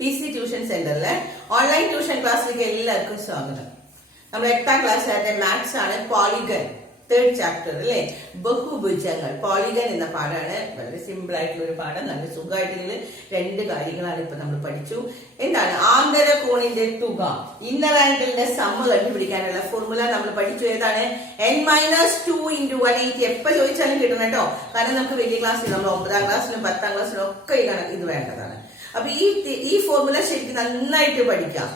PC tuition സെന്ററിലെ online tuition ക്ലാസ്സിലേക്ക് എല്ലാവർക്കും സ്വാഗതം. നമ്മൾ 8ാം ക്ലാസ് ആയിട്ട് മാത്സ് ആണ്, പോളിഗൺ 3rd ചാപ്റ്റർ അല്ലെ, ബഹുഭുജങ്ങൾ. പോളിഗൺ എന്ന പാഠമാണ്. വളരെ സിമ്പിൾ ആയിട്ടുള്ള ഒരു പാഠം, നല്ല സുഖമായിട്ടുള്ള 2 കാര്യങ്ങളാണ് ഇപ്പൊ നമ്മൾ പഠിച്ചു. എന്താണ് ആന്തര കോണിന്റെ തുക, ഇന്നർ ആംഗിളിന്റെ സമ്മ കണ്ടുപിടിക്കാനുള്ള ഫോർമുല നമ്മൾ പഠിച്ചു. ഏതാണ്? n-2 × 180. എപ്പോ ചോദിച്ചാലും കിട്ടണം കേട്ടോ, കാരണം നമുക്ക് വലിയ ക്ലാസ്സിൽ നമ്മൾ 9ാം ക്ലാസ്സിലും 10ാം ക്ലാസ്സിലും ഒക്കെ ഇത് വേണ്ടതാണ്. അപ്പൊ ഈ ഫോർമുല ശരിക്കും നന്നായിട്ട് പഠിക്കാം.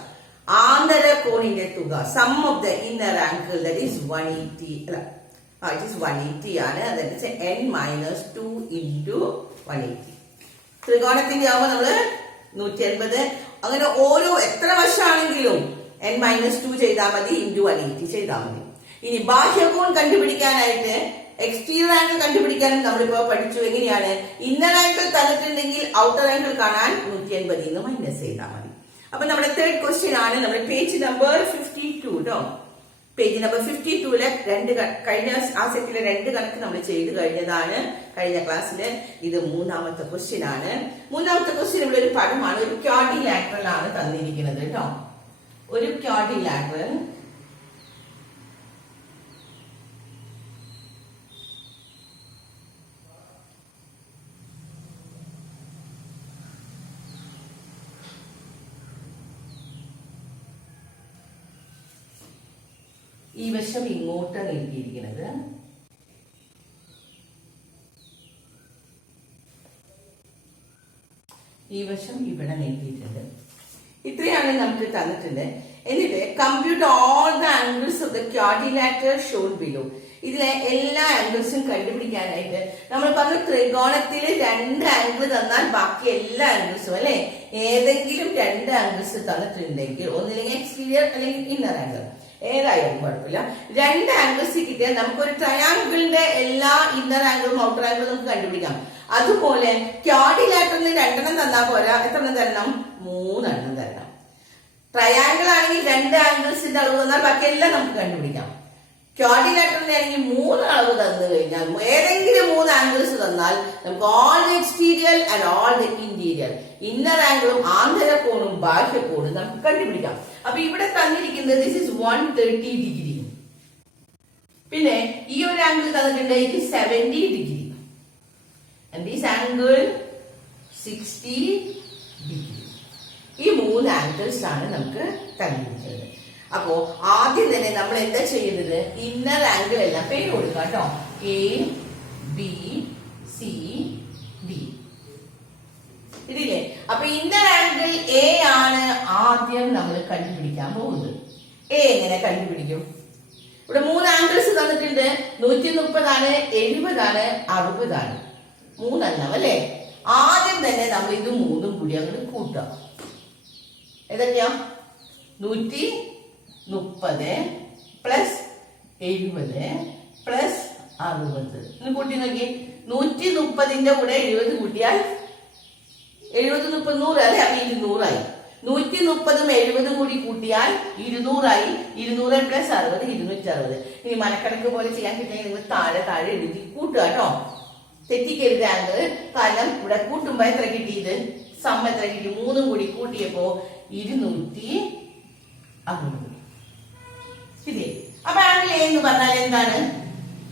ആന്തര കോണിന്റെ തുക, sum of the inner angle, that is 180. It is 180 ആണ്. That is n-2 × 180. ത്രികോണത്തിന്റെ ആവുമ്പോൾ നമ്മള് 180. അങ്ങനെ ഓരോ എത്ര വശമാണെങ്കിലും n-2 ചെയ്താൽ മതി, × 180 ചെയ്താൽ മതി. ഇനി ബാഹ്യകോൺ കണ്ടുപിടിക്കാനായിട്ട് എക്സ്റ്റീരിയർ ആംഗിൾ കണ്ടുപിടിക്കാനും നമ്മളിപ്പോ പഠിച്ചു. എങ്ങനെയാണ്? ഇന്നർ ആംഗിൾ തന്നിട്ടുണ്ടെങ്കിൽ ഔട്ടർ ആംഗിൾ കാണാൻ 180 മൈനസ് ചെയ്താൽ മതി. അപ്പൊ നമ്മുടെ 3rd ക്വസ്റ്റ്യൻ ആണ്. നമ്മുടെ പേജ് നമ്പർ 52 കേട്ടോ. പേജ് നമ്പർ 52-ലെ കഴിഞ്ഞ ആ സെറ്റിലെ 2 കണക്ക് നമ്മൾ ചെയ്ത് കഴിഞ്ഞതാണ് കഴിഞ്ഞ ക്ലാസ്സില്. ഇത് 3ാമത്തെ ക്വസ്റ്റ്യൻ ആണ്. 3ാമത്തെ ക്വസ്റ്റ്യൻ ഇവിടെ ഒരു പടമാണ്. ഒരു ക്വാഡ്രിലാറ്ററൽ ആണ് തന്നിരിക്കുന്നത് കേട്ടോ. ഒരു ക്വാഡ്രിലാറ്ററൽ. ഈ വശം ഇങ്ങോട്ടാണ് എഴുതിയിരിക്കുന്നത്. ഈ വശം ഇവിടെ എഴുതിയിട്ടുണ്ട്. ഇത്രയാണ് നമുക്ക് തന്നിട്ടുണ്ട്. എന്നിട്ട് compute all the angles of the quadrilateral Sean below. ഇതിലെ എല്ലാ ആംഗിൾസും കണ്ടുപിടിക്കാനായിട്ട് നമ്മൾ പറഞ്ഞ ത്രികോണത്തിൽ 2 ആംഗിൾ തന്നാൽ ബാക്കി എല്ലാ ആംഗിൾസും അല്ലെ, ഏതെങ്കിലും 2 ആംഗിൾസ് തന്നിട്ടുണ്ടെങ്കിൽ, ഒന്നില്ലെങ്കിൽ എക്സ്റ്റീരിയർ അല്ലെങ്കിൽ ഇന്നർ ആംഗിൾ, ഏതായാലും കുഴപ്പമില്ല, 2 ആംഗിൾസ് കിട്ടിയാൽ നമുക്കൊരു ട്രയാംഗിളിന്റെ എല്ലാ ഇന്നർ ആംഗിളും ഔട്ടർ ആംഗിളും നമുക്ക് കണ്ടുപിടിക്കാം. അതുപോലെ ക്വാഡ്രിലാറ്ററലിന് 2 എണ്ണം തന്നാൽ പോരാ, എത്ര എണ്ണം തരണം? 3 എണ്ണം തരണം. ട്രയാംഗിൾ ആണെങ്കിൽ 2 ആംഗിൾസിന്റെ അളവ് തന്നാൽ ബാക്കി എല്ലാം നമുക്ക് കണ്ടുപിടിക്കാം. ക്വാഡ്രിലാറ്ററലിന് ആണെങ്കിൽ 3 അളവ് തന്നു കഴിഞ്ഞാൽ, ഏതെങ്കിലും 3 ആംഗിൾസ് തന്നാൽ നമുക്ക് all the exterior and all the interior, inner ആംഗിളും ആന്തര കോണും ബാഹ്യ കോണും നമുക്ക് കണ്ടുപിടിക്കാം. അപ്പൊ ഇവിടെ തന്നിരിക്കുന്നത് ദിസ് ഇസ് 130 ഡിഗ്രി. പിന്നെ ഈ ഒരു ആംഗിൾ തന്നിട്ടുണ്ട്, ഇത് 70 degree. And this angle 60 degree. ഈ 3 ആംഗിൾസ് ആണ് നമുക്ക് തന്നിരിക്കുന്നത്. അപ്പോ ആദ്യം തന്നെ നമ്മൾ എന്താ ചെയ്യുന്നത്? ഇന്നർ ആംഗിൾ എല്ലാം പേര് കൊടുക്കാം കേട്ടോ. ABCD ഇതില്ലേ. അപ്പൊ ഇന്നർ ആംഗിൾ A ആണ് ആദ്യം നമ്മൾ കണ്ടുപിടിക്കാൻ പോകുന്നത്. A എങ്ങനെ കണ്ടുപിടിക്കും? ഇവിടെ 3 ആംഗിൾസ് തന്നിട്ടുണ്ട്. 130 ആണ്, 70 ആണ്, 60 ആണ്. 3 എണ്ണം അല്ലെ. ആദ്യം തന്നെ നമ്മൾ ഇത് 3ഉം കൂടി അങ്ങോട്ട് കൂട്ടാം. ഏതൊക്കെയാ? 130 പ്ലസ് 70 പ്ലസ് 60. ഇന്ന് കൂട്ടി നോക്കി. 130ന്റെ കൂടെ 70 കൂട്ടിയാൽ 70 30 100 അല്ലെ. അപ്പൊ 200 ആയി. 130ഉം 70ഉം കൂടി കൂട്ടിയാൽ 200 ആയി. 200 പ്ലസ് 60 260. ഇനി മനക്കണക്ക് പോലെ ചെയ്യാൻ കിട്ടിയെങ്കിൽ നിങ്ങൾ താഴെ എഴുതി കൂട്ടുക കേട്ടോ. തെറ്റിക്കരുത് ആംഗിൾ. കാരണം ഇവിടെ കൂട്ടുമ്പോ എത്ര കിട്ടിയത്? സം എത്ര കിട്ടി? 3ഉം കൂടി കൂട്ടിയപ്പോ 260 ശരി. അപ്പൊ ആംഗിൾ എ എന്ന് പറഞ്ഞാൽ എന്താണ്?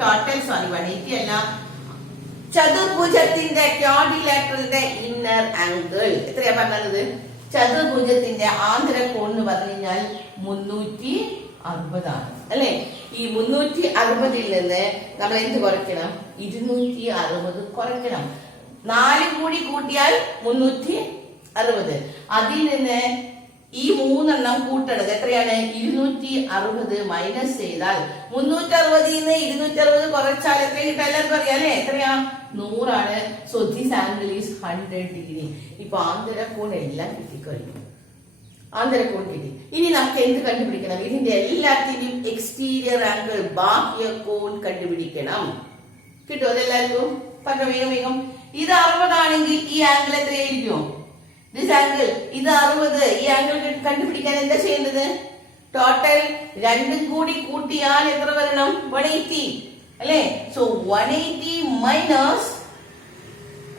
ടോട്ടൽ 180 അല്ല, ചതുർഭുജത്തിന്റെ ക്വാഡ്രിലാറ്ററലിന്റെ ഇന്നർ ആംഗിൾ എത്രയാ പറഞ്ഞത്? ചതുർഭുജത്തിന്റെ ആന്തര കോൺ എന്ന് പറഞ്ഞു കഴിഞ്ഞാൽ 360 ആണ് അല്ലെ. ഈ 360ൽ നിന്ന് നമ്മൾ എന്ത് കുറയ്ക്കണം? 260 കുറയ്ക്കണം. 4 കൂടി കൂട്ടിയാൽ 360. അതിൽ നിന്ന് ഈ 3 എണ്ണം കൂട്ടണത് എത്രയാണ്? 260 മൈനസ് ചെയ്താൽ 360 260 കുറച്ചാൽ എത്ര കിട്ടാൻ എല്ലാവർക്കും അറിയാം അല്ലെ. എത്രയാ? 100 ആണ്. So this angle is 100 degree. ഇപ്പൊ ആന്തര കോൺ എല്ലാം കിട്ടിക്കഴിഞ്ഞു. ആന്തര കോൺ കിട്ടി. ഇനി നമുക്ക് എന്ത് കണ്ടുപിടിക്കണം? ഇതിന്റെ എല്ലാത്തിന്റെയും എക്സ്റ്റീരിയർ ആംഗിൾ, ബാഹ്യ കോൺ കണ്ടുപിടിക്കണം. കിട്ടുമോ അതെല്ലാവർക്കും? പറഞ്ഞ വേഗം. ഇത് 60 ആണെങ്കിൽ ഈ ആംഗിൾ എത്രയായിരിക്കും? ദിസ് ആംഗിൾ ഇത് 60. ഈ ആംഗിൾ കണ്ടുപിടിക്കാൻ എന്താ ചെയ്യേണ്ടത്? ടോട്ടൽ 2ഉം കൂടി കൂട്ടിയാൽ എത്ര വരണം? 180 അല്ലെ. സോ 180 മൈനസ്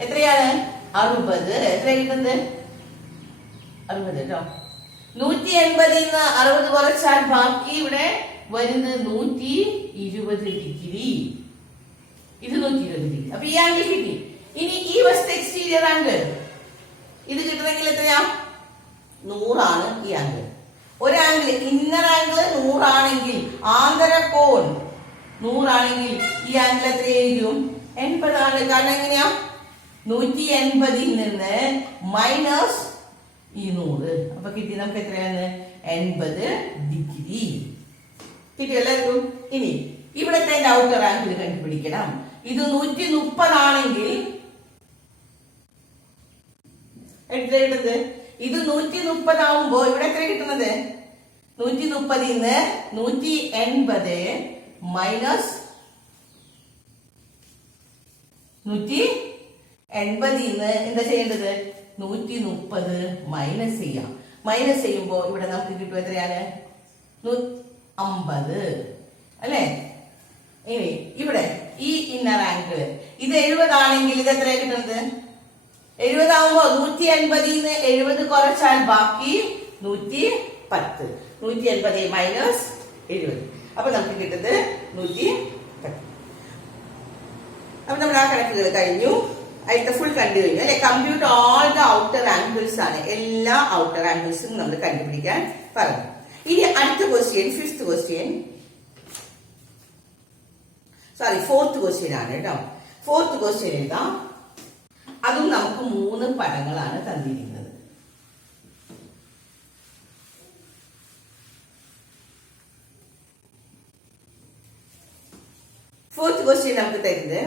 എത്രയാണ്? 60. എത്ര കിട്ടുന്നത്? 60 കേട്ടോ. 180 നിന്ന് 60 കുറച്ചാൽ ബാക്കി ഇവിടെ വരുന്നത് 120 ഡിഗ്രി. ഇത് 120 ഡിഗ്രി. അപ്പൊ ഈ ആംഗിൾ കിട്ടി. ഇനി ഈ വശത്തെ എക്സ്റ്റീരിയർ ആംഗിൾ ഇത് കിട്ടണമെങ്കിൽ എത്രയാ? 100 ആണ് ഈ ആംഗിൾ. ഒരു ആംഗിൾ ഇന്നർ ആംഗിൾ 100 ആണെങ്കിൽ ആന്തര കോൺ 100 ആണെങ്കിൽ ഈ ആംഗിൾ എത്രയായിരിക്കും? 80 ആണ്. കാരണം എങ്ങനെയാ? 180 നിന്ന് മൈനസ് ഈ 100. അപ്പൊ കിട്ടി നമുക്ക് എത്രയാണ്? 80 ഡിഗ്രി കിട്ടി എല്ലാവർക്കും. ഇനി ഇവിടത്തെ ഔട്ടർ ആംഗിൾ കണ്ടുപിടിക്കണം. ഇത് 130 ആണെങ്കിൽ എഴുതേണ്ടത് ഇത് 130 ആവുമ്പോ ഇവിടെ എത്ര കിട്ടുന്നത്? 130 നിന്ന് 180 മൈനസ് 180 നിന്ന് എന്താ ചെയ്യേണ്ടത്? 130 മൈനസ് ചെയ്യാം. മൈനസ് ചെയ്യുമ്പോ ഇവിടെ നമുക്ക് കിട്ടും എത്രയാണ്? 50 അല്ലെ? ഇനി ഇവിടെ ഈ ഇന്നർ ആംഗിൾ ഇത് 70 ആണെങ്കിൽ ഇത് എത്രയാ കിട്ടുന്നത്? 70 ആവുമ്പോ 180 നിന്ന് 70 കുറച്ചാൽ ബാക്കി 110. 180 മൈനസ് 70. അപ്പൊ നമുക്ക് കിട്ടുന്നത് 110. അപ്പൊ നമ്മൾ ആ കണക്കുകൾ കഴിഞ്ഞു. അതിന്റെ ഫുൾ കണ്ടു കഴിഞ്ഞു അല്ലെ? Compute all the outer angles ആണ്. എല്ലാ ഔട്ടർ ആംഗിൾസും നമ്മൾ കണ്ടുപിടിക്കാൻ പറഞ്ഞു. ഇനി അടുത്ത question, fifth question, sorry fourth question ആണ് കേട്ടോ. ഫോർത്ത് ക്വസ്റ്റ്യൻ എഴുതാം. അതും നമുക്ക് 3 പടങ്ങളാണ് തന്നിരിക്കുന്നത്. ഫോർത്ത് ക്വസ്റ്റ്യൻ നമുക്ക് തരുന്നത്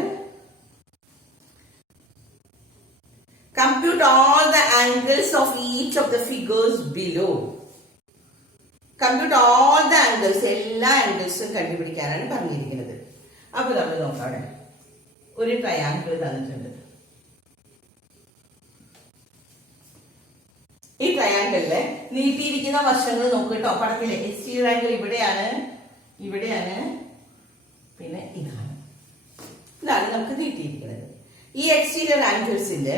compute all the angles of each of the figures below. compute all the angles, എല്ലാ ആംഗിൾസും കണ്ടുപിടിക്കാനാണ് പറഞ്ഞിരിക്കുന്നത്. അപ്പൊ നമ്മൾ നോക്കാം. ഒരു ട്രയാങ്കിൾ തന്നിട്ടുണ്ട്. ഈ ട്രയാങ്കിളില് നീട്ടിയിരിക്കുന്ന വശങ്ങൾ നോക്കിട്ടോ. പടത്തിലെ എക്സ്റ്റീരിയർ ആംഗിൾ ഇവിടെയാണ്, ഇവിടെയാണ്, പിന്നെ ഇതാണ് നമുക്ക് നീട്ടിയിരിക്കുന്നത്. ഈ എക്സ്റ്റീരിയർ ആംഗിൾസിന്റെ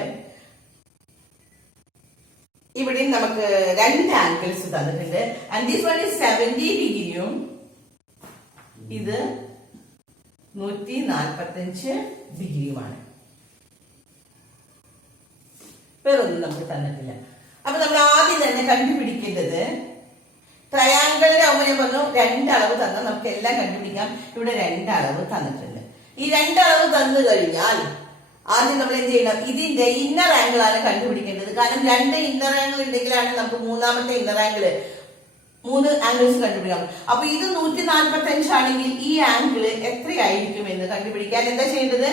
ഇവിടെ നമുക്ക് 2 ആംഗിൾസ് തന്നിട്ടുണ്ട്. ആൻഡ് ദിസ് വൺ ഈസ് 70 ഡിഗ്രിയും ഇത് 145 ഡിഗ്രിയുമാണ്. വേറൊന്നും നമുക്ക് തന്നിട്ടില്ല. അപ്പൊ നമ്മൾ ആദ്യം തന്നെ കണ്ടുപിടിക്കേണ്ടത് ട്രയാങ്കിളിന്റെ ആവുമ്പോൾ ഞാൻ പറഞ്ഞു 2 അളവ് തന്നാൽ നമുക്ക് എല്ലാം കണ്ടുപിടിക്കാം. ഇവിടെ 2 അളവ് തന്നിട്ടുണ്ട്. ഈ 2 അളവ് തന്നു കഴിഞ്ഞാൽ ആദ്യം നമ്മൾ എന്ത് ചെയ്യണം? ഇതിന്റെ ഇന്നർ ആംഗിൾ ആണ് കണ്ടുപിടിക്കേണ്ടത്. കാരണം 2 ഇന്നർ ആംഗിൾ ഉണ്ടെങ്കിലാണ് നമുക്ക് മൂന്നാമത്തെ ഇന്നർ ആംഗിൾ 3 ആംഗിൾസ് കണ്ടുപിടിക്കാം. അപ്പൊ ഇത് 145 ആണെങ്കിൽ ഈ ആംഗിൾ എത്രയായിരിക്കും എന്ന് കണ്ടുപിടിക്കാൻ എന്താ ചെയ്യേണ്ടത്?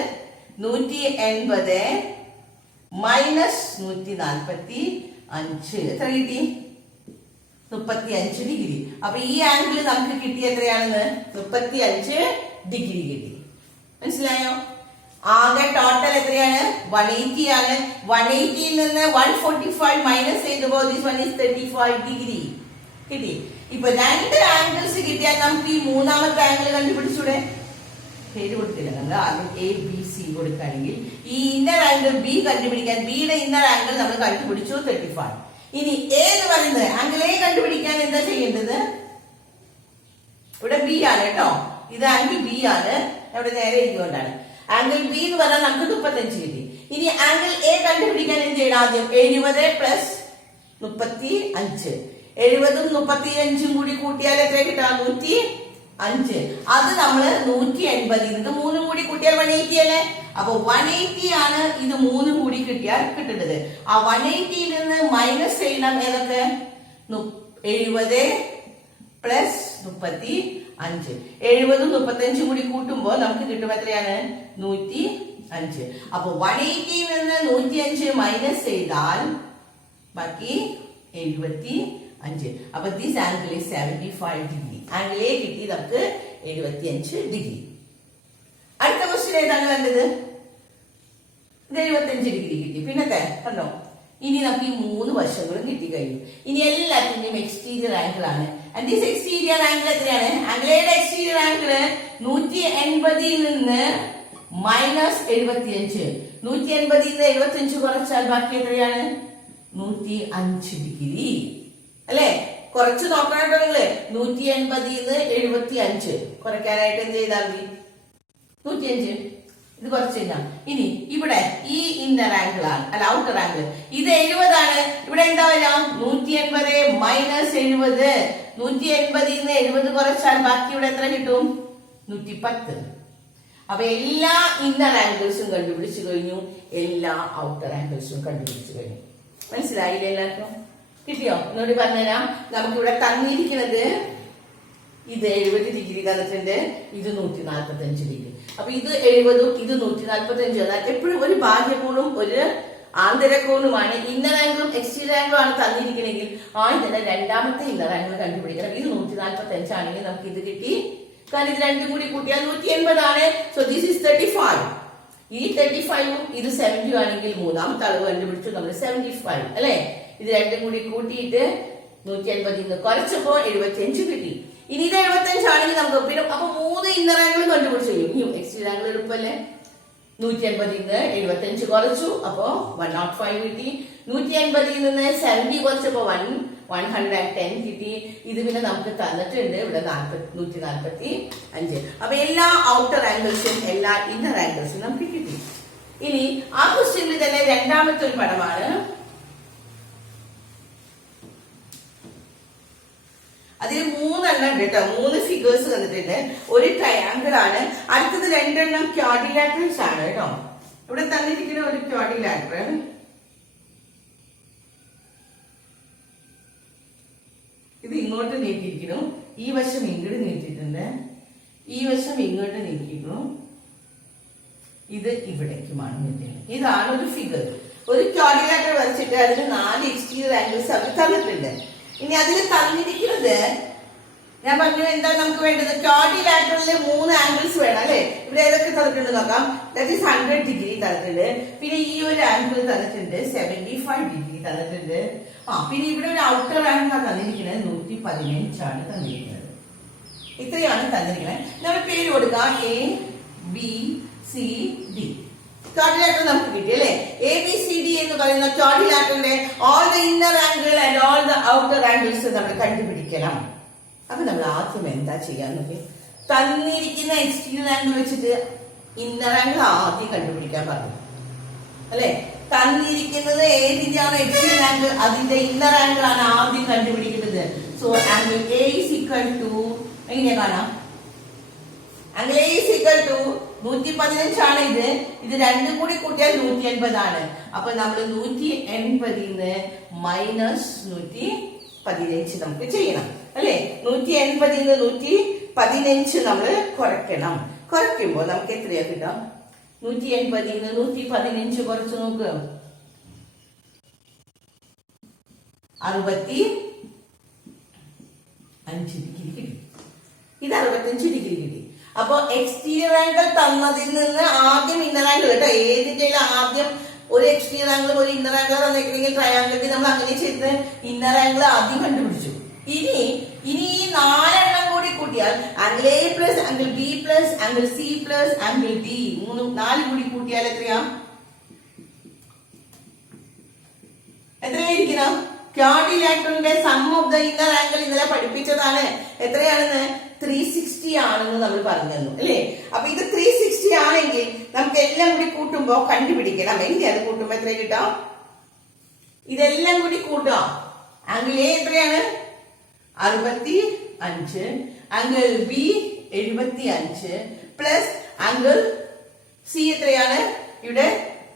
180 മൈനസ് 145 എത്ര കിട്ടി? 35 ഡിഗ്രി. അപ്പൊ ഈ ആംഗിൾ നമുക്ക് കിട്ടിയ എത്രയാണെന്ന്? 35 ഡിഗ്രി കിട്ടി. മനസ്സിലായോ? ആകെ ടോട്ടൽ എത്രയാണ്? 180 ആണ്. 180 നിന്ന് 145 മൈനസ് ചെയ്തപ്പോ ദിസ് വൺ ഈസ് 35 ഡിഗ്രി കിട്ടി. ഇപ്പൊ 2 ആംഗിൾസ് കിട്ടിയാൽ നമുക്ക് ഈ മൂന്നാമത്തെ ആംഗിൾ കണ്ടുപിടിച്ചൂടെ? പേര് കൊടുത്തില്ല. നമ്മൾ ആദ്യം ABC കൊടുക്കുകയാണെങ്കിൽ ഈ ഇന്നർ ആംഗിൾ B കണ്ടുപിടിക്കാൻ ബിയുടെ ഇന്നർ ആംഗിൾ നമ്മൾ കണ്ടുപിടിച്ചു 35. ഇനി A എന്ന് പറയുന്നത് ആംഗിൾ A കണ്ടുപിടിക്കാൻ എന്താ ചെയ്യേണ്ടത്? ഇവിടെ B ആണ് കേട്ടോ. ഇത് ആംഗിൾ B ആണ്. ഇവിടെ നേരെ ഇതുകൊണ്ടാണ്. ആംഗിൾ B എന്ന് പറഞ്ഞാൽ നമുക്ക് 35 കിട്ടി. ഇനി ആംഗിൾ A കണ്ടുപിടിക്കാൻ എന്ത് ചെയ്യണം? ആദ്യം 70 പ്ലസ് 35. 70ഉം 35ഉം കൂടി കൂട്ടിയാൽ എത്ര കിട്ടാം? 105. അത് നമ്മള് 180. ഇത് 3 കൂടി കൂട്ടിയാൽ 180 അല്ലേ? അപ്പൊ 180 ആണ് ഇത് 3 കൂടി കിട്ടിയാൽ കിട്ടേണ്ടത്. ആ 180 നിന്ന് മൈനസ് ചെയ്യണം ഏതൊക്കെ? 70 പ്ലസ് 35. 70ഉം 35ഉം കൂടി കൂട്ടുമ്പോ നമുക്ക് കിട്ടും എത്രയാണ്? 105. അപ്പൊ 180 നിന്ന് 105 മൈനസ് ചെയ്താൽ ബാക്കി 75. അപ്പൊ this angle is 75 degree. Angle A കിട്ടി നമുക്ക് 75 ഡിഗ്രി. അടുത്ത ക്വസ്റ്റ്യൻ ഏതാണ് വേണ്ടത്? ഇത് 75 ഡിഗ്രി കിട്ടി. പിന്നത്തെ കണ്ടോ? ഇനി നമുക്ക് ഈ 3 വശങ്ങളും കിട്ടിക്കഴിഞ്ഞു. ഇനി എല്ലാത്തിന്റെയും എക്സ്റ്റീരിയർ ആംഗിൾ ആണ്. ആൻഡ് ദിസ് എക്സ്റ്റീരിയർ ആംഗിൾ എത്രയാണ്? ആംഗിൾ എയുടെ എക്സ്റ്റീരിയർ ആംഗിൾ 180 നിന്ന് മൈനസ് 75. 180 നിന്ന് 75 കുറച്ചാൽ ബാക്കി എത്രയാണ്? 105 ഡിഗ്രി അല്ലെ. കുറച്ച് നോക്കാനായിട്ടോ നിങ്ങള് 180 75 കുറയ്ക്കാനായിട്ട് എന്ത് ചെയ്താൽ മതി 105 ഇത് കുറച്ച് കഴിഞ്ഞാൽ. ഇനി ഇവിടെ ഈ ഇന്നർ ആംഗിൾ ആണ് അല്ല ഔട്ടർ ആംഗിൾ ഇത് 70 ആണ്. ഇവിടെ എന്താ വരാം 180 മൈനസ് 70. 180 70 കുറച്ചാൽ ബാക്കി ഇവിടെ എത്ര കിട്ടും 110. അപ്പൊ എല്ലാ ഇന്നർ ആംഗിൾസും കണ്ടുപിടിച്ചു കഴിഞ്ഞു, എല്ലാ ഔട്ടർ ആംഗിൾസും കണ്ടുപിടിച്ചു കഴിഞ്ഞു. മനസ്സിലായില്ലേ എല്ലാവർക്കും? കിട്ടിയോ? എന്നോട് പറഞ്ഞുതരാം. നമുക്കിവിടെ തന്നിരിക്കുന്നത് ഇത് 70 ഡിഗ്രി തന്നിട്ടുണ്ട്, ഇത് 145 ഡിഗ്രി. അപ്പൊ ഇത് 70 ഇത് 145 എന്നാൽ എപ്പോഴും ഒരു ബാഹ്യകോണും ഒരു ആന്തരകോണുമാണ്. ഇന്നർ ആംഗിളും എക്സ്റ്റീരിയർ ആംഗിളും ആണ് തന്നിരിക്കണമെങ്കിൽ ഇതിന്റെ രണ്ടാമത്തെ ഇന്നർ ആംഗിൾ കണ്ടുപിടിക്കണം. ഇത് 145 ആണെങ്കിൽ നമുക്ക് ഇത് കിട്ടി. കാരണം ഇത് രണ്ടും കൂടി കൂട്ടിയാൽ 180 ആണ്. So this is 35. ഈ 35ഉം ഇത് 70 ആണെങ്കിൽ മൂന്നാമത്തെ അളവ് കണ്ടുപിടിച്ചു നമ്മൾ 75 അല്ലെ. ഇത് രണ്ടും കൂടി കൂട്ടിയിട്ട് 180 കുറച്ചപ്പോ 75 കിട്ടി. ഇനി ഇത് 75 ആണെങ്കിൽ നമുക്ക് പിന്നെ അപ്പൊ 3 ഇന്നർ ആംഗിൾ കണ്ടുപിടിച്ചു കഴിഞ്ഞു. Exterior angle എളുപ്പല്ലേ. 180 75 കുറച്ചു അപ്പോ 105 കിട്ടി. 180 70 കുറച്ചപ്പോ 110 കിട്ടി. ഇത് പിന്നെ നമുക്ക് തന്നിട്ടുണ്ട് ഇവിടെ 145. അപ്പൊ എല്ലാ ഔട്ടർ ആംഗിൾസും എല്ലാ ഇന്നർ ആംഗിൾസും നമുക്ക് കിട്ടി. ഇനി ആ ക്വസ്റ്റ്യനിൽ തന്നെ രണ്ടാമത്തെ ഒരു പടമാണ്. അതിൽ 3 എണ്ണം ഉണ്ട് കേട്ടോ. 3 ഫിഗേഴ്സ് തന്നിട്ടുണ്ട്. ഒരു ട്രയാങ്കിൾ ആണ്. അടുത്തത് 2 എണ്ണം ക്വാഡ്രിലാറ്ററൽസ് ആണ് കേട്ടോ. ഇവിടെ തന്നിരിക്കുന്ന ഒരു ക്വാഡ്രിലാറ്ററൽ, ഇത് ഇങ്ങോട്ട് നീട്ടിയിരിക്കുന്നു, ഈ വശം ഇങ്ങോട്ട് നീട്ടിയിട്ടുണ്ട്, ഈ വശം ഇങ്ങോട്ട് നീട്ടിയിരിക്കുന്നു, ഇത് ഇവിടേക്കുമാണ് നീട്ടിയത്. ഇതാണ് ഒരു ഫിഗർ. ഒരു ക്വാഡ്രിലാറ്ററൽ വരച്ചിട്ട് അതിന് 4 എക്സ്റ്റീരിയർ ആംഗിൾസ് അവർ തന്നിട്ടുണ്ട്. ഇനി അതിൽ തന്നിരിക്കുന്നത് ഞാൻ പറഞ്ഞു എന്താ നമുക്ക് വേണ്ടത് ക്വാഡ്രിലാറ്ററലില് 3 ആംഗിൾസ് വേണം അല്ലെ. ഇവിടെ ഏതൊക്കെ തന്നിട്ടുണ്ട് നോക്കാം. ദാറ്റ് ഈസ് 100 ഡിഗ്രി തന്നിട്ടുണ്ട്. പിന്നെ ഈ ഒരു ആംഗിൾ തന്നിട്ടുണ്ട് 75 ഡിഗ്രി തന്നിട്ടുണ്ട്. പിന്നെ ഇവിടെ ഒരു ഔട്ടർ ആംഗിൾ തന്നിരിക്കുന്നത് 115 ആണ് തന്നിരിക്കുന്നത്. ഇത്രയാണ് തന്നിരിക്കുന്നത്. നമ്മൾ പേര് കൊടുക്കാം A B C D. Quadrilateral നമുക്ക് കിട്ടി അല്ലെ. ABCD എന്ന് പറയുന്ന ക്വാഡ്രിലാറ്ററലിന്റെ all the inner angle and all the outer angles നമ്മൾ കണ്ടുപിടിക്കണം. അപ്പൊ നമ്മൾ ആദ്യം എന്താ ചെയ്യാന്ന് തന്നിരിക്കുന്ന എക്സ്റ്റീരിയർ ആംഗിൾ വെച്ചിട്ട് ഇന്നർ ആംഗിൾ ആദ്യം കണ്ടുപിടിക്കാൻ പറഞ്ഞു അല്ലെ. തന്നിരിക്കുന്നത് ഏതിന്റെയാണ് എക്സ്റ്റീരിയർ ആംഗിൾ, അതിന്റെ ഇന്നർ ആംഗിൾ ആണ് ആദ്യം കണ്ടുപിടിക്കുന്നത്. So angle A is equal to എങ്ങനെയാ കാണാം. Angle A is equal to 115 ആണ് ഇത്. ഇത് രണ്ടും കൂടി കൂട്ടിയാൽ 180 ആണ്. അപ്പൊ നമ്മൾ 180 മൈനസ് 115 നമുക്ക് ചെയ്യണം അല്ലെ. 180 115 നമ്മൾ കുറയ്ക്കണം. കുറയ്ക്കുമ്പോൾ നമുക്ക് എത്രയാ കിട്ടാം 180 115 കുറച്ച് നോക്കുക 65 ഡിഗ്രി കിട്ടി. ഇത് 65 ഡിഗ്രി കിട്ടി. അപ്പൊ എക്സ്റ്റീരിയർ ആംഗിൾ തന്നതിൽ നിന്ന് ആദ്യം ഇന്നർ ആംഗിൾ കേട്ടോ. ഏതിന്റെ ആദ്യം ഒരു എക്സ്റ്റീരിയർ ആംഗിൾ ഒരു ഇന്നർ ആംഗിൾ തന്നിട്ടുണ്ടെങ്കിൽ ട്രയാംഗിളിൽ നമ്മൾ അങ്ങനെ ചെയ്ത് ഇന്നർ ആംഗിൾ ആദ്യം കണ്ടുപിടിച്ചു. ഇനി ഈ 4 എണ്ണം കൂടി കൂട്ടിയാൽ angle A plus angle B plus angle C plus angle D 4 കൂടി കൂട്ടിയാൽ എത്രയായിരിക്കണം? ക്വാഡ്രിലാറ്ററലിന്റെ sum of the inner angle ഇന്നലെ പഠിപ്പിച്ചതാണ്. എത്രയാണെന്ന് 360 ആണെന്ന് നമ്മൾ പറഞ്ഞു അല്ലേ. അപ്പൊ ഇത് 360 ആണെങ്കിൽ നമുക്ക് എല്ലാം കൂടി കൂട്ടുമ്പോ കണ്ടുപിടിക്കണം. എങ്കിൽ അത് കൂട്ടുമ്പോ എത്ര കിട്ടാം? ഇതെല്ലാം കൂടി കൂട്ടാം. ആംഗിൾ A എത്രയാണ്? 65, angle B 75 plus angle C എത്രയാണ്? ഇവിടെ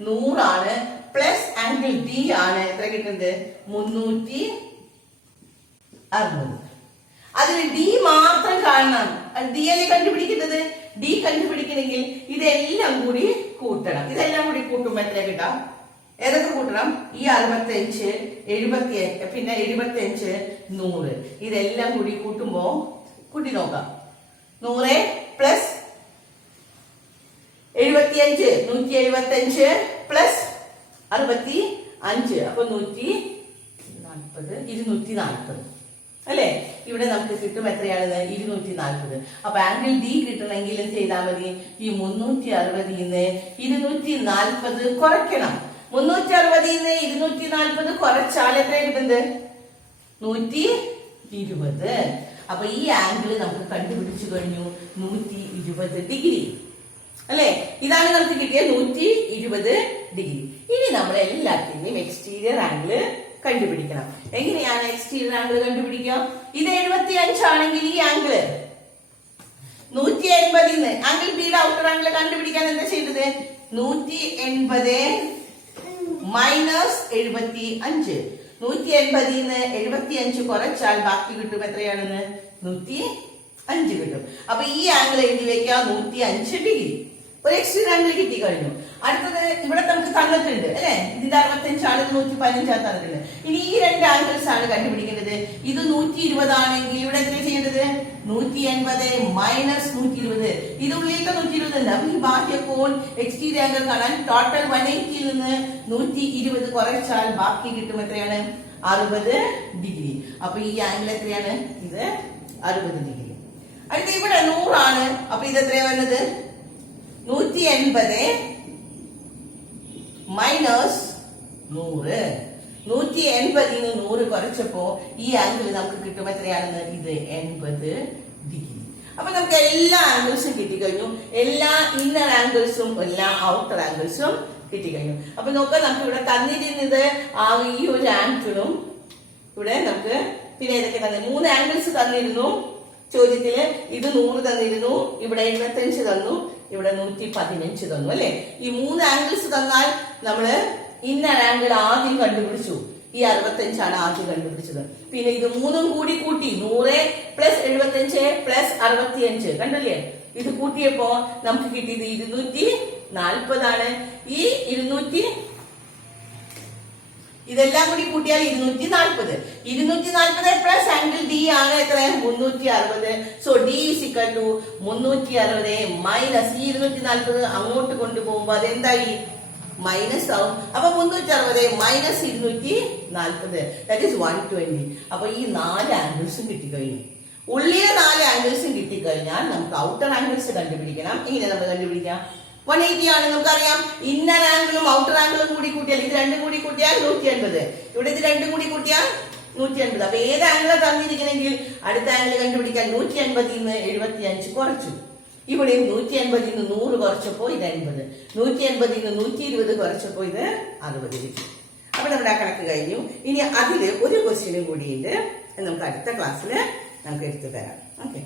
100 ആണ് പ്ലസ് ആംഗിൾ D ആണ്. എത്ര കിട്ടുന്നത്? 360. അതിന് D മാത്രം കാണണം. D അല്ലേ കണ്ടുപിടിക്കുന്നത്. D കണ്ടുപിടിക്കണമെങ്കിൽ ഇതെല്ലാം കൂടി കൂട്ടണം. ഇതെല്ലാം കൂടി കൂട്ടുമ്പോ എത്ര കിട്ടാം? ഏതൊക്കെ കൂട്ടണം? ഈ 65 75 പിന്നെ 75 100 ഇതെല്ലാം കൂടി കൂട്ടുമ്പോ കൂട്ടി നോക്കാം. 100 പ്ലസ് 75 175 പ്ലസ് 65 അപ്പൊ 140 240 അല്ലെ. ഇവിടെ നമുക്ക് കിട്ടും എത്രയാണ്? 240. അപ്പൊ ആംഗിൾ D കിട്ടണമെങ്കിൽ ചെയ്താൽ മതി ഈ 360 240 കുറയ്ക്കണം. 360 240 കുറച്ചാൽ എത്ര കിട്ടുന്നത്? 120. അപ്പൊ ഈ ആംഗിൾ നമുക്ക് കണ്ടുപിടിച്ചു കഴിഞ്ഞു 120 ഡിഗ്രി അല്ലെ. ഇതാണ് നമുക്ക് കിട്ടിയ 120 ഡിഗ്രി. ഇനി നമ്മൾ എല്ലാത്തിന്റെയും എക്സ്റ്റീരിയർ ആംഗിൾ കണ്ടുപിടിക്കണം. എങ്ങനെയാണ് എക്സ്റ്റീരിയർ ആംഗിൾ കണ്ടുപിടിക്കുക? ഇത് 75 ആണെങ്കിൽ ഈ ആംഗിള് 180 ആംഗിൾ ബിയുടെ ഔട്ടർ ആംഗിൾ കണ്ടുപിടിക്കാൻ എന്താ ചെയ്തത്? 180 മൈനസ് 75. 180 75 കുറച്ചാൽ ബാക്കി കിട്ടും എത്രയാണെന്ന്? 105 കിട്ടും. അപ്പൊ ഈ ആംഗിൾ എഴുതി വെക്കാം 105 ഡിഗ്രി. ഒരു എക്സ്റ്റീരിയർ ആംഗിൾ കിട്ടി കഴിഞ്ഞു. അടുത്തത് ഇവിടെ നമുക്ക് തന്നിട്ടുണ്ട് അല്ലെ. ഇതിന്റെ 65 ആണ്, 115 തന്നിട്ടുണ്ട്. ഇനി ഈ രണ്ട് ആംഗിൾസ് ആണ് കണ്ടുപിടിക്കേണ്ടത്. ഇത് 120 ആണെങ്കിൽ ഇവിടെ എത്ര ചെയ്യേണ്ടത്? 180 മൈനസ് 120. ഇത് ഉള്ളിലത്തെ 120 ഉണ്ട്. അപ്പൊ ഈ ബാഹ്യ കോൺ എക്സ്റ്റീരിയർ ആംഗിൾ കാണാൻ ടോട്ടൽ 180 നിന്ന് 120 കുറച്ചാൽ ബാക്കി കിട്ടും എത്രയാണ്? 60 ഡിഗ്രി. അപ്പൊ ഈ ആംഗിൾ എത്രയാണ്? ഇത് 60 ഡിഗ്രി. അടുത്ത ഇവിടെ 100 ആണ്. അപ്പൊ ഇത് എത്രയാ വരുന്നത്? 180 മൈനസ് 100. 180 100 കുറച്ചപ്പോ ഈ ആംഗിൾ നമുക്ക് കിട്ടും എത്രയാണെന്ന്? ഇത് 80 ഡിഗ്രി. അപ്പൊ നമുക്ക് എല്ലാ ആംഗിൾസും കിട്ടിക്കഴിഞ്ഞു. എല്ലാ ഇന്നർ ആംഗിൾസും എല്ലാ ഔട്ടർ ആംഗിൾസും കിട്ടിക്കഴിഞ്ഞു. അപ്പൊ നോക്കാം, നമുക്ക് ഇവിടെ തന്നിരുന്നത് ഈ ഒരു ആംഗിളും ഇവിടെ നമുക്ക് പിന്നെ ഏതൊക്കെ തന്നെ 3 ആംഗിൾസ് തന്നിരുന്നു ചോദ്യത്തില്. ഇത് 100 തന്നിരുന്നു, ഇവിടെ 75 തന്നു, ഇവിടെ 115 തന്നു അല്ലെ. ഈ 3 ആംഗിൾസ് തന്നാൽ നമ്മള് ഇന്നർ ആംഗിൾ ആദ്യം കണ്ടുപിടിച്ചു. ഈ 65 ആണ് ആദ്യം കണ്ടുപിടിച്ചത്. പിന്നെ ഇത് 3ഉം കൂടി കൂട്ടി 100 പ്ലസ് 75 പ്ലസ് 65 കണ്ടല്ലേ. ഇത് കൂട്ടിയപ്പോ നമുക്ക് കിട്ടിയത് 240 ആണ്. ഈ 200 ഇതെല്ലാം കൂടി കൂട്ടിയാൽ 240. 240 പ്ലസ് ആംഗിൾ ഡി ആണ് എത്ര? 360. So D is equal to 360 minus ഈ 240 അങ്ങോട്ട് കൊണ്ടുപോകുമ്പോ അതെന്തായി? മൈനസ് ആവും. അപ്പൊ 360 മൈനസ് 240 ദാറ്റ് ഈസ് 120. അപ്പൊ ഈ 4 ആംഗിൾസും കിട്ടിക്കഴിഞ്ഞു. ഉള്ളിലെ 4 ആംഗിൾസും കിട്ടിക്കഴിഞ്ഞാൽ നമുക്ക് ഔട്ടർ ആംഗിൾസ് കണ്ടുപിടിക്കണം. എങ്ങനെ നമ്മൾ കണ്ടുപിടിക്കാം? 180 ആണ് നമുക്കറിയാം. ഇന്നർ ആംഗിളും ഔട്ടർ ആംഗിളും കൂടി കൂട്ടിയാൽ ഇത് രണ്ടും കൂടി കൂട്ടിയാൽ 180. ഇവിടെ ഇത് രണ്ടും കൂടി കൂട്ടിയാൽ 180. അപ്പൊ ഏത് ആംഗിളാണ് തന്നിരിക്കണമെങ്കിൽ അടുത്ത ആംഗിൾ കണ്ടുപിടിക്കാൻ 180 75 കുറച്ചു. ഇവിടെ 180 100 കുറച്ചപ്പോ ഇത് 80. 180 120 കുറച്ചപ്പോ ഇത് 60. അപ്പൊ നമ്മുടെ ആ കണക്ക് കഴിഞ്ഞു. ഇനി അതില് ഒരു ക്വസ്റ്റ്യനും കൂടിയുണ്ട്. നമുക്ക് അടുത്ത ക്ലാസ്സിൽ നമുക്ക് എടുത്തു തരാം. ഓക്കെ.